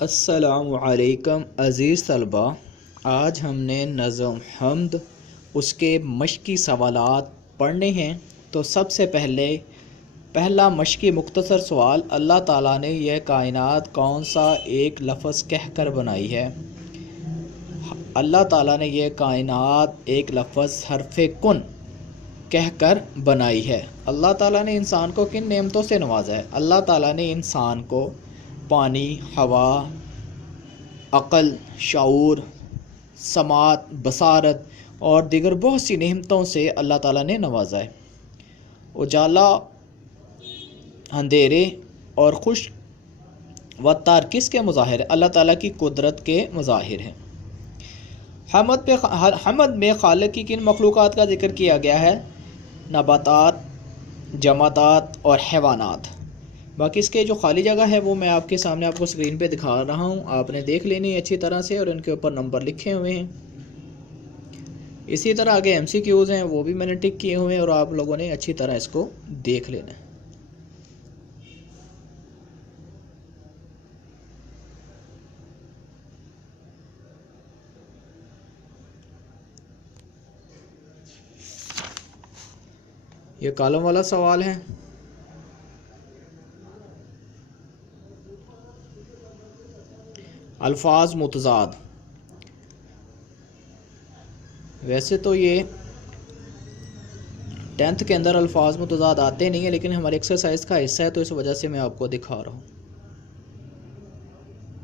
अस्सलामु अलैकुम अज़ीज़ तलबा। आज हमने नज़म हम्द उसके मशक़ी सवालात पढ़ने हैं। तो सबसे पहला मशक़ी मुख्तसर सवाल, अल्लाह ताला ने यह कायनात कौन सा एक लफ्ज़ कहकर बनाई है? अल्लाह ताला ने यह कायनात एक लफ्ज़ हरफ़े कुन कहकर बनाई है। अल्लाह ताला ने इंसान को किन नेमतों से नवाजा है? अल्लाह ताला ने इंसान को पानी, हवा, अक़ल, शऊर, समात, बसारत और दीगर बहुत सी नेमतों से अल्लाह ताला ने नवाजा है। उजाला, अंधेरे और खुश व तार किसके मुज़ाहिर है? अल्लाह ताला की कुदरत के मुज़ाहिर हैं। हमद में खालिक की किन मखलूक़ात का जिक्र किया गया है? नबातात, जमात और हैवानात। बाकी इसके जो खाली जगह है वो मैं आपके सामने आपको स्क्रीन पे दिखा रहा हूँ, आपने देख लेनी है अच्छी तरह से, और इनके ऊपर नंबर लिखे हुए हैं। इसी तरह आगे MCQs हैं, वो भी मैंने टिक किए हुए हैं और आप लोगों ने अच्छी तरह इसको देख लेना है। ये कॉलम वाला सवाल है। अल्फाज मुतज़ाद, वैसे तो ये 10th के अंदर अल्फाज मुतज़ाद आते नहीं है, लेकिन हमारे एक्सरसाइज का हिस्सा है तो इस वजह से मैं आपको दिखा रहा हूँ।